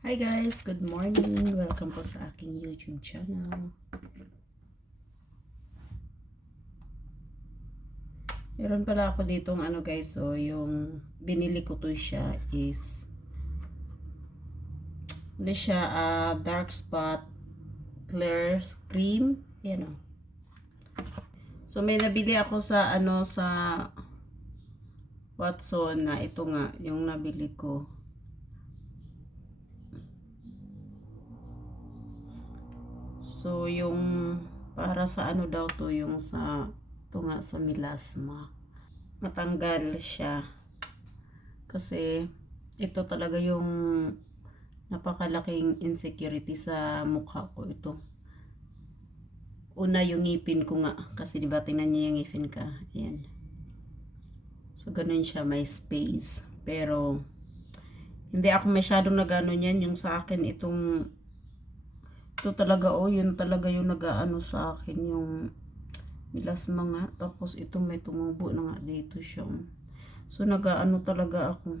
Hi guys, good morning. Welcome po sa aking YouTube channel. Meron pala ako ditong guys, so yung binili ko to siya is ano siya, dark spot clear cream, So may nabili ako sa sa Watson na ito nga yung nabili ko. So yung para sa daw to, yung sa ito nga sa melasma. Matanggal siya. Kasi ito talaga yung napakalaking insecurity sa mukha ko ito. Una yung ngipin ko nga. Kasi diba tingnan niyo yung ngipin ka. Ayan. So ganun siya, may space. Pero hindi ako masyadong nagano niyan. Yung sa akin itong ito talaga yun talaga yung nagaano sa akin yung melasma nga. Tapos ito may tumubo na nga dito siya. So nagaano talaga ako.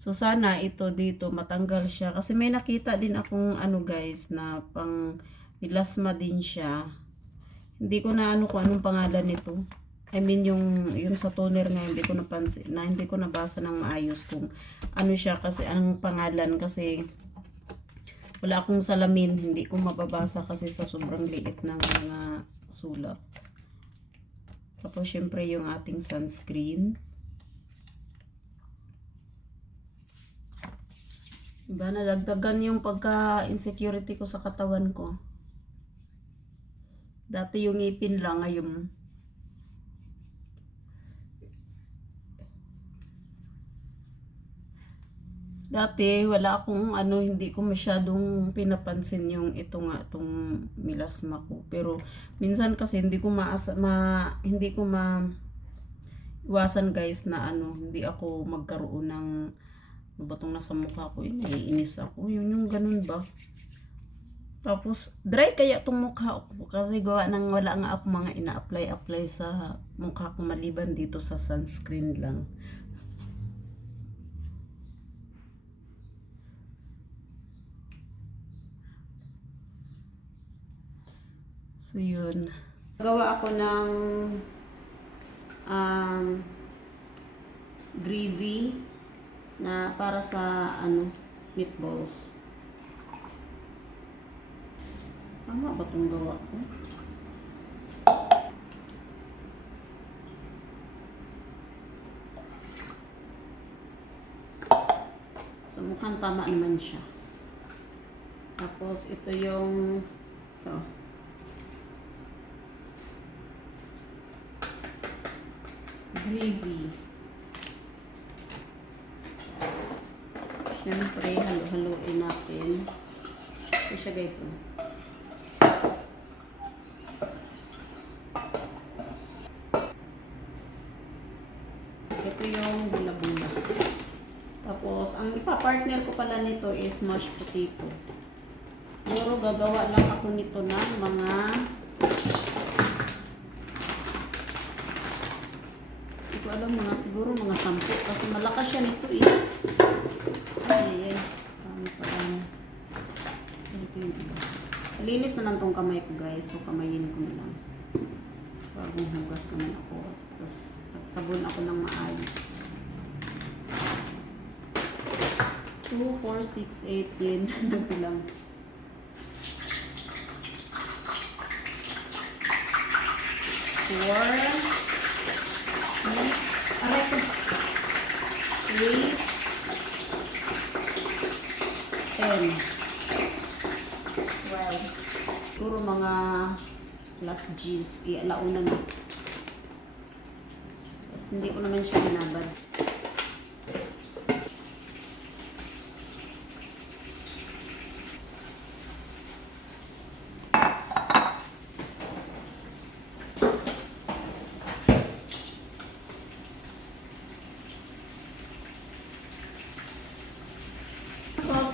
So sana ito dito matanggal siya kasi may nakita din akong guys na pang melasma din siya. Hindi ko na kung anong pangalan nito. I mean yung sa toner nga hindi ko napansin na hindi ko nabasa ng maayos kung ano siya kasi anong pangalan kasi wala akong salamin, hindi ko mababasa kasi sa sobrang liit ng mga sulat. Tapos syempre yung ating sunscreen. Diba, nadagdagan yung pagka-insecurity ko sa katawan ko. Dati yung ngipin lang, ngayon. Dati, wala akong hindi ko masyadong pinapansin yung ito nga, itong melasma ko. Pero, minsan kasi hindi ko hindi ko iwasan guys na hindi ako magkaroon ng batong nasa mukha ko, naiinis ako. Yung ganun ba? Tapos, dry kaya itong mukha ko kasi gawa ng wala nga ako mga ina-apply sa mukha ko maliban dito sa sunscreen lang. So, yun. Gawa ako ng gravy na para sa meatballs. Tama ba itong gawa ko? So, mukhang tama naman siya. Tapos, ito yung gravy. Siyempre, halo-haloin natin. Ito siya guys. Ito yung bula-bula. Tapos, ang ipa-partner ko pala nito is mashed potato. Siguro gagawa lang ako nito ng mga hindi ko alam, siguro mga 10 kasi malakas siya nito Ay. Linis naman tong kamay ko guys, so kamayin ko na lang. Bagong hugas naman ako. Tapos nagsabon ako ng maayos. 2, 4, 6, 8 din. Nagbilang. 4, 6, aray ko. 8, 10. 12. Siguro mga last G's. Alauna na. Tapos hindi ko naman siya binabad.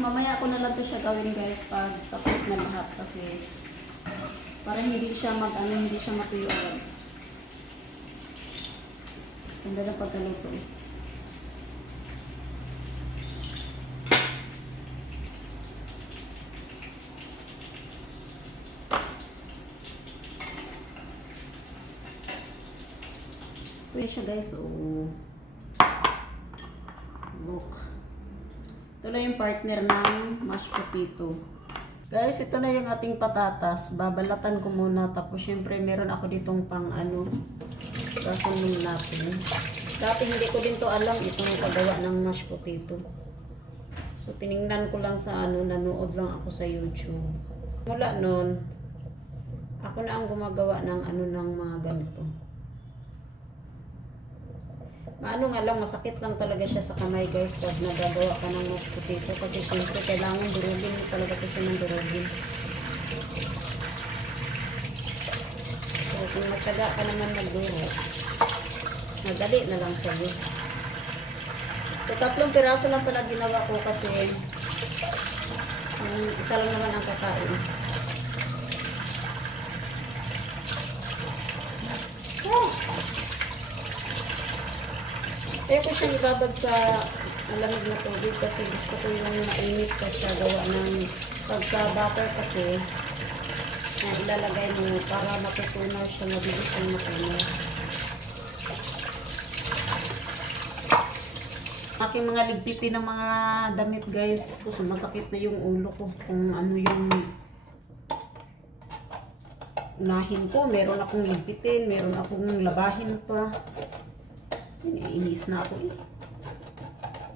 Mamaya ko na lang to siya gawin guys pag tapos na lahat kasi para hindi siya hindi siya matuyo agad. Ganda na pagkaluto. siya guys. Oh. Look. Ito na yung partner ng mashed potato. Guys, ito na yung ating patatas. Babalatan ko muna. Tapos syempre meron ako ditong pang sasamin natin. Dati hindi ko din to alam itong paggawa ng mashed potato. So tiningnan ko lang sa nanood lang ako sa YouTube. Mula nun, ako na ang gumagawa ng ng mga ganito. Maano nga lang, masakit lang talaga siya sa kamay guys pag nagagawa ka ng mashed potato kasi syempre kailangan durugin mo talaga ito siya ng durugin. So kung matyaga ka naman magduro, madali na lang sa'yo. So 3 piraso lang pala ginawa ko kasi isa lang naman ang kakain. Kaya ko siyang ibabad sa malamig na tubig kasi gusto ko yung mainit pa siya gawa ng pag sa butter kasi na ilalagay mo para matutunaw siya, mabilis siyang matunaw. Aking mga ligpitin ng mga damit guys, kasi masakit na yung ulo ko kung ano yung unahin ko. Meron akong ligpitin, meron akong labahin pa. Iniis na ako eh.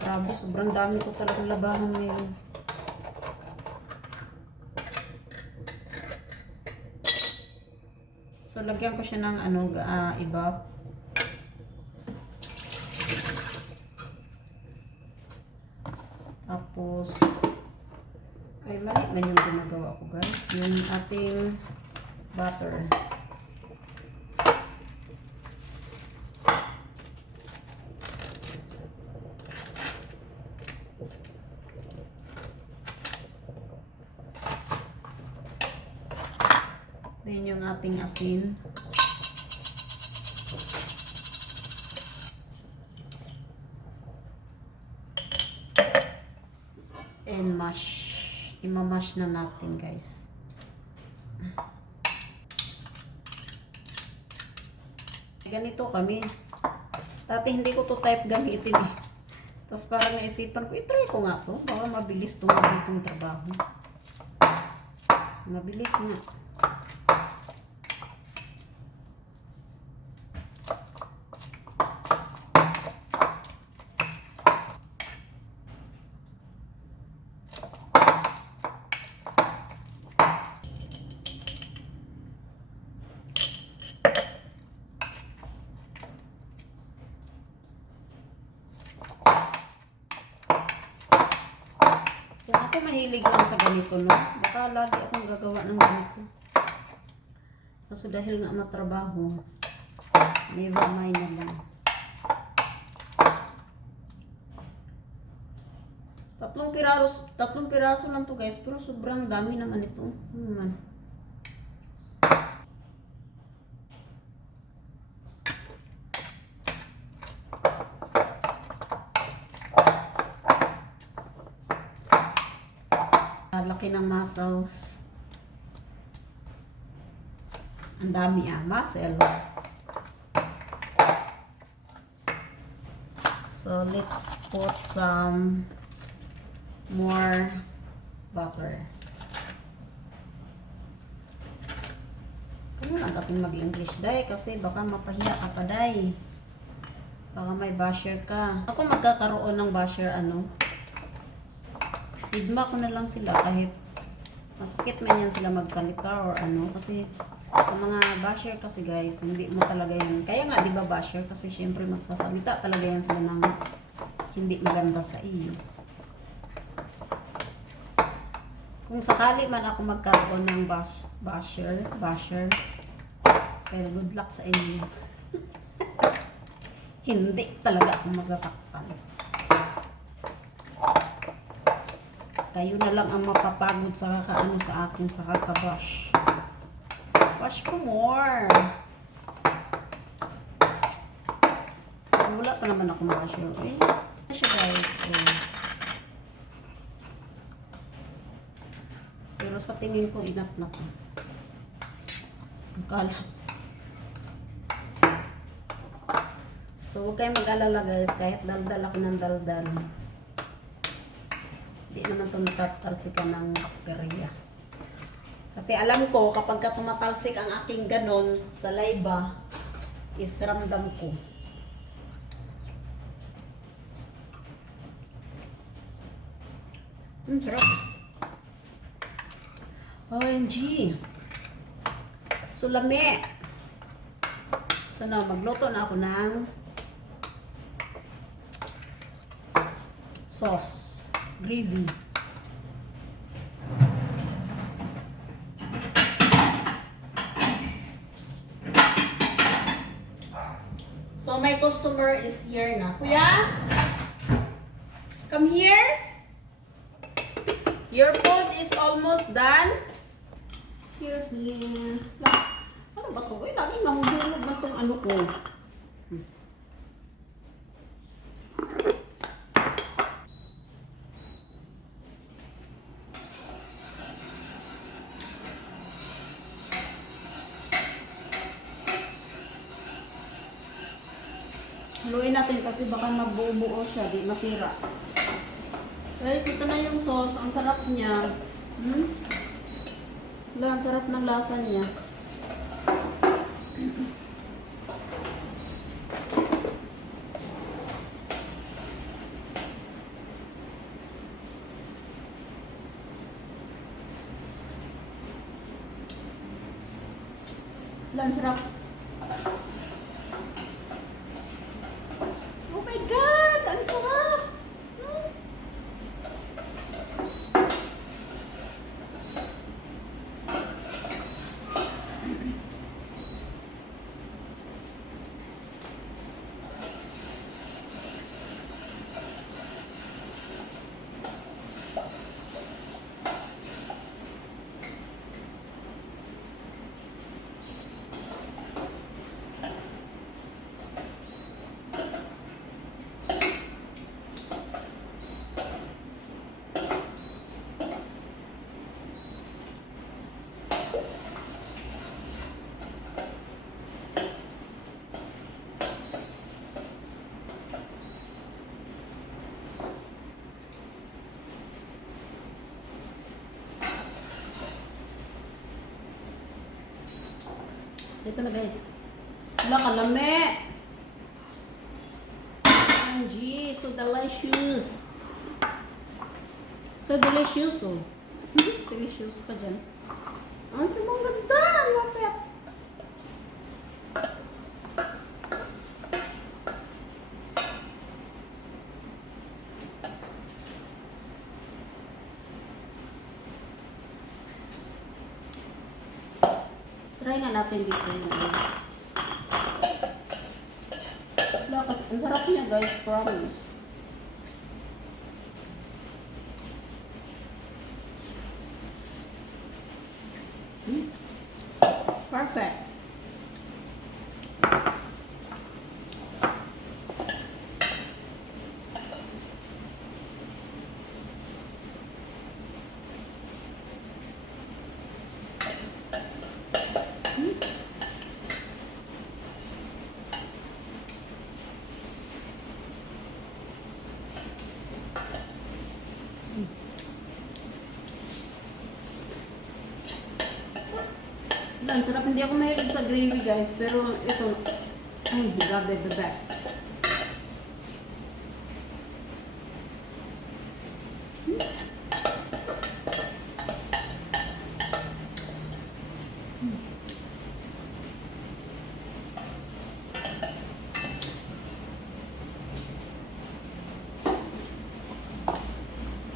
Grabe, sobrang dami ko talagang labahan ngayon. So, lagyan ko siya ng iba. Tapos, ay mali na yung ginagawa ko guys. Yung ating butter. Then yung ating asin. And mash. Imamash na natin guys. Ganito kami. Dati hindi ko to type gamitin eh. Tapos parang naisipan ko, itry ko nga to. Baka mabilis itong trabaho. Mabilis nga. Kung ako mahilig lang sa ganito, no? Baka lagi akong gagawa ng ganito. Kaso dahil nga matrabaho, never mind na lang. 3 piraso lang to guys, pero sobrang dami naman ito. Laki ng muscles. Ang dami muscle. So let's put some more butter. Ano lang kasing mag-English day kasi baka mapahiya ka pa day. Baka may basher ka. Ako magkakaroon ng basher idma ko na lang sila kahit masakit man yan sila magsalita or kasi sa mga basher kasi guys hindi mo talaga yan, kaya nga diba basher kasi syempre magsasalita talaga yan sila ng hindi maganda sa iyo. Kung sakali man ako magkaroon ng basher well good luck sa inyo. Hindi talaga ako masasaktan. Kayo na lang ang mapapagod sa kakaano sa akin sa kakabash. Wash po more. Wala pa naman akong basher. Eh, siya guys. Pero sa tingin ko enough na to. Ang kalat. So, huwag kayong mag-alala guys, kahit daldal ako ng daldal. Hindi naman ito matatalsikan ng bakterya. Kasi alam ko, kapag tumatalsik ang aking ganon sa layba, is ramdam ko. Sarap. OMG. So, lami. So, na, magluto na ako ng sauce, gravy. So, my customer is here na. Kuya? Come here. Your food is almost done. Here. Ano ba ito? Lagi nahulog na itong ano ko. Haluin natin kasi baka magbuo-buo siya, di masira. Guys, ito na yung sauce. Ang sarap niya. Ang sarap ng lasa niya. Ang sarap. Oh my God! Ang sarap! So, ito na guys. Wala kalame. OMG, so delicious. So delicious, oh. Delicious pa dyan. Ang ganda. Lapit. Try nga natin dito yung ang sarap niya guys, promise. Perfect. Ang sarap, hindi ako mahilig sa gravy guys, pero ito, ay, grabe, the best.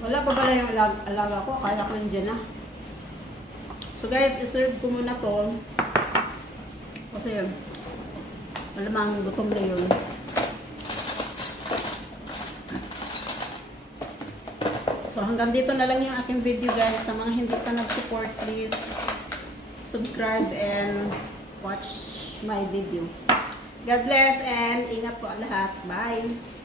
Wala pa pala yung alaga ko, kaya ko yun dyan na. So guys, iserve ko muna to. Kasi malamang gutom na yun. So hanggang dito na lang yung aking video guys. Sa mga hindi pa nag-support, please subscribe and watch my video. God bless and ingat po lahat. Bye!